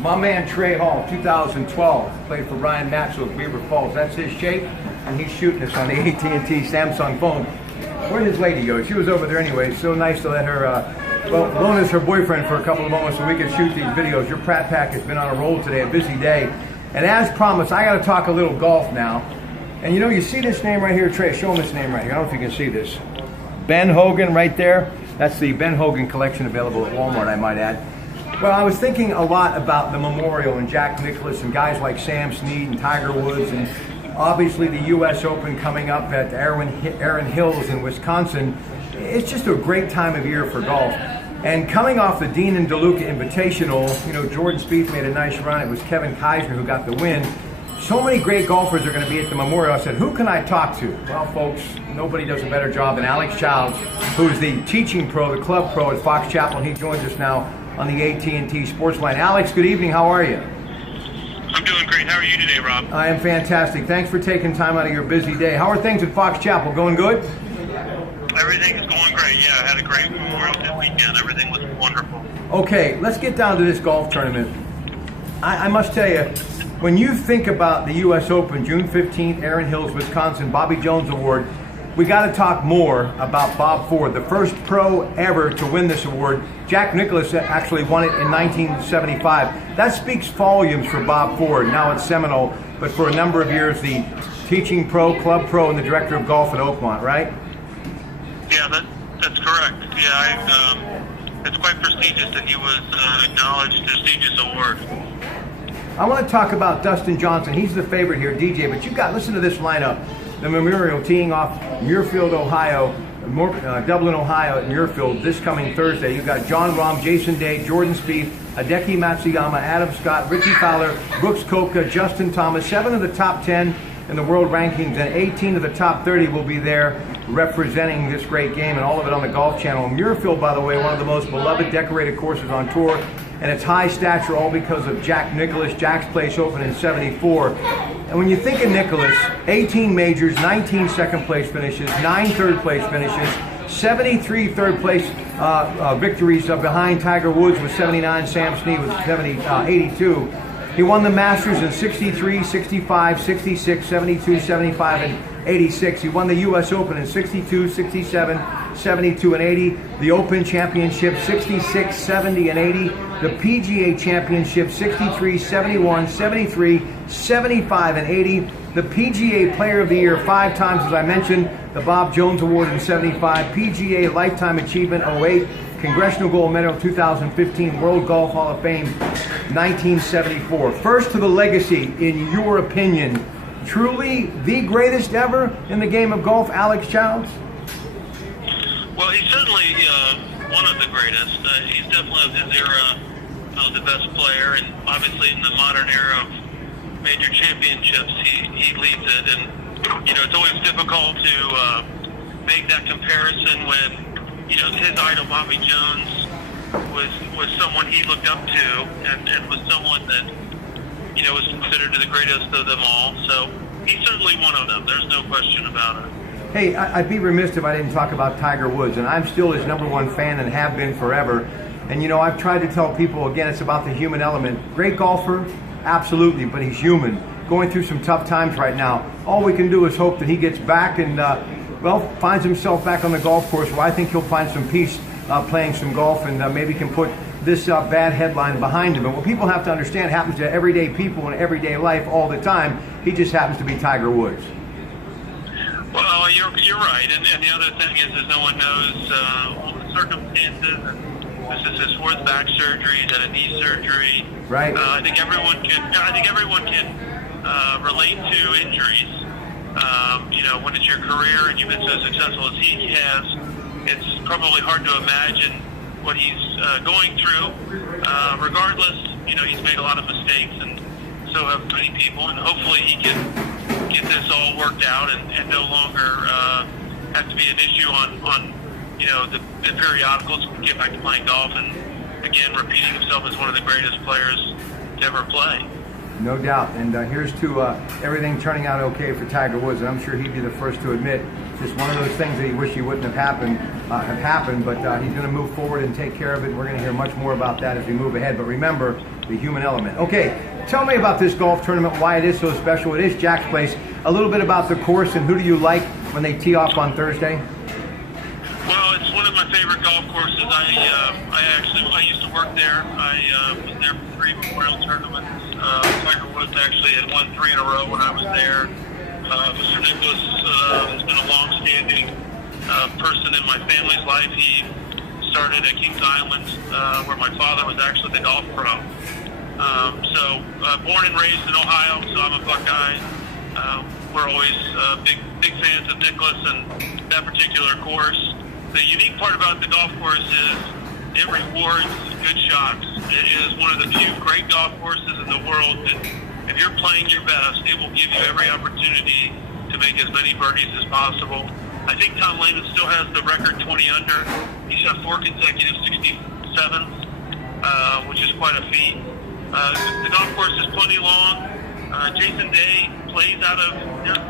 My man Trey Hall, 2012, played for Ryan Matzo of Beaver Falls. That's his shape, and he's shooting us on the AT&T Samsung phone. Where did his lady go? She was over there anyway. So nice to let her, loan us her boyfriend for a couple of moments so we can shoot these videos. Your Pratt Pack has been on a roll today, a busy day. And as promised, I got to talk a little golf now. And you know, you see this name right here, Trey. Show him this name right here. I don't know if you can see this. Ben Hogan right there. That's the Ben Hogan collection available at Walmart, I might add. Well, I was thinking a lot about the Memorial and Jack Nicklaus and guys like Sam Snead and Tiger Woods, and obviously the U.S. Open coming up at Erin Hills in Wisconsin. It's just a great time of year for golf. And coming off the Dean and DeLuca Invitational, you know, Jordan Spieth made a nice run. It was Kevin Kisner who got the win. So many great golfers are going to be at the Memorial. I said, who can I talk to? Well, folks, nobody does a better job than Alex Childs, who is the teaching pro, the club pro at Fox Chapel. He joins us now on the AT&T Sports Line. Alex, good evening. How are you? I'm doing great. How are you today, Rob? I am fantastic. Thanks for taking time out of your busy day. How are things at Fox Chapel? Going good? Everything is going great. Yeah, I had a great Memorial Day weekend. Everything was wonderful. Okay, let's get down to this golf tournament. I must tell you, when you think about the U.S. Open, June 15th, Erin Hills, Wisconsin, Bobby Jones Award, we got to talk more about Bob Ford, the first pro ever to win this award. Jack Nicklaus actually won it in 1975. That speaks volumes for Bob Ford, now at Seminole, but for a number of years, the teaching pro, club pro, and the director of golf at Oakmont, right? Yeah, that's correct. Yeah, it's quite prestigious that he was acknowledged prestigious award. I want to talk about Dustin Johnson. He's the favorite here, DJ, but listen to this lineup. The Memorial teeing off Muirfield, Ohio, Dublin, Ohio at Muirfield this coming Thursday. You've got John Rahm, Jason Day, Jordan Spieth, Hideki Matsuyama, Adam Scott, Ricky Fowler, Brooks Koepka, Justin Thomas. 7 of the top 10 in the world rankings and 18 of the top 30 will be there representing this great game, and all of it on the Golf Channel. Muirfield, by the way, one of the most beloved decorated courses on tour, and its high stature all because of Jack Nicklaus. Jack's place opened in '74. And when you think of Nicklaus, 18 majors, 19 second place finishes, 9 third place finishes, 73 third place victories behind Tiger Woods with 79, Sam Snead with 82. He won the Masters in 63, 65, 66, 72, 75, and 86. He won the U.S. Open in 62, 67, 72, and 80. The Open Championship, 66, 70, and 80. The PGA Championship, 63, 71, 73, 75, and 80. The PGA Player of the Year 5 times, as I mentioned. The Bob Jones Award in 75. PGA Lifetime Achievement 08. Congressional Gold Medal 2015. World Golf Hall of Fame 1974. First to the legacy, in your opinion, truly the greatest ever in the game of golf, Alex Childs? Well, he's certainly one of the greatest. He's definitely of his era the best player, and obviously in the modern era of major championships, he leads it. And, you know, it's always difficult to make that comparison when, you know, his idol, Bobby Jones, was someone he looked up to and was someone that, you know, was considered the greatest of them all. So he's certainly one of them. There's no question about it. Hey, I'd be remiss if I didn't talk about Tiger Woods, and I'm still his #1 fan and have been forever. And, you know, I've tried to tell people, again, it's about the human element. Great golfer, absolutely, but he's human. Going through some tough times right now. All we can do is hope that he gets back and, well, finds himself back on the golf course, where I think he'll find some peace playing some golf, and maybe can put this bad headline behind him. And what people have to understand happens to everyday people in everyday life all the time. He just happens to be Tiger Woods. Well, you're right, and the other thing is no one knows all the circumstances. And this is his 4th back surgery. He's had a knee surgery. Right. I think everyone can relate to injuries. You know, when it's your career and you've been so successful as he has, it's probably hard to imagine what he's going through. Regardless, you know, he's made a lot of mistakes, and so have many people, and hopefully he can get this all worked out and no longer have to be an issue on you know, the periodicals, get back to playing golf, and again repeating himself as one of the greatest players to ever play. No doubt, and here's to everything turning out okay for Tiger Woods, and I'm sure he'd be the first to admit just one of those things that he wished he wouldn't have happened. have happened, but he's going to move forward and take care of it. We're going to hear much more about that as we move ahead. But remember the human element. Okay, tell me about this golf tournament, why it is so special. It is Jack's place. A little bit about the course and who do you like when they tee off on Thursday? Well, it's one of my favorite golf courses. I used to work there. I was there for 3 Memorial tournaments. Tiger Woods actually had won 3 in a row when I was there. Mr. Nicholas has been a long-standing person in my family's life. He started at Kings Island, where my father was actually the golf pro. Born and raised in Ohio, so I'm a Buckeye. We're always big fans of Nicholas and that particular course. The unique part about the golf course is it rewards good shots. It is one of the few great golf courses in the world that if you're playing your best, it will give you every opportunity to make as many birdies as possible. I think Tom Lehman still has the record 20 under. He's got 4 consecutive 67s, which is quite a feet. The golf course is plenty long. Jason Day plays out of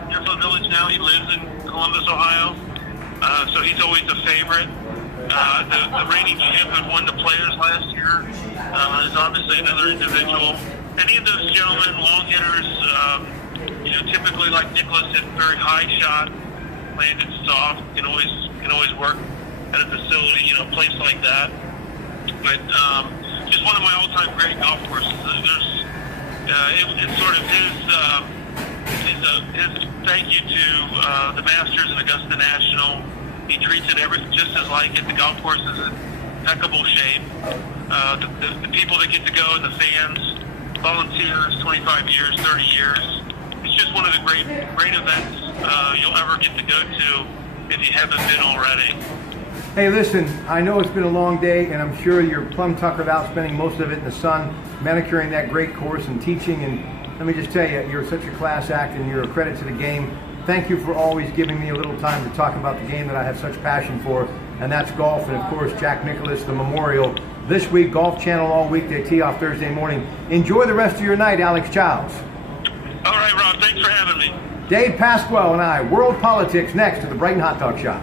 Deerfield Village now. He lives in Columbus, Ohio. So he's always a favorite. The reigning champ who won the Players last year is obviously another individual. Any of those gentlemen, long hitters, typically like Nicholas, hit very high shot, landed soft, can always work at a facility, a place like that. But just one of my all-time great golf courses. It's sort of his thank you to the Masters and Augusta National. He treats it just as like it. The golf course is in impeccable shape. The people that get to go, the fans, volunteers, 25 years, 30 years. It's just one of the great events you'll ever get to go to if you haven't been already. Hey, listen, I know it's been a long day, and I'm sure you're plumb tuckered out, spending most of it in the sun, manicuring that great course and teaching. And let me just tell you, you're such a class act, and you're a credit to the game. Thank you for always giving me a little time to talk about the game that I have such passion for, and that's golf. And of course, Jack Nicklaus, the Memorial. This week, Golf Channel all week. They tee off Thursday morning. Enjoy the rest of your night, Alex Childs. All right, Rob. Thanks for having me. Dave Pasquale and I, World Politics, next to the Brighton Hot Dog Shop.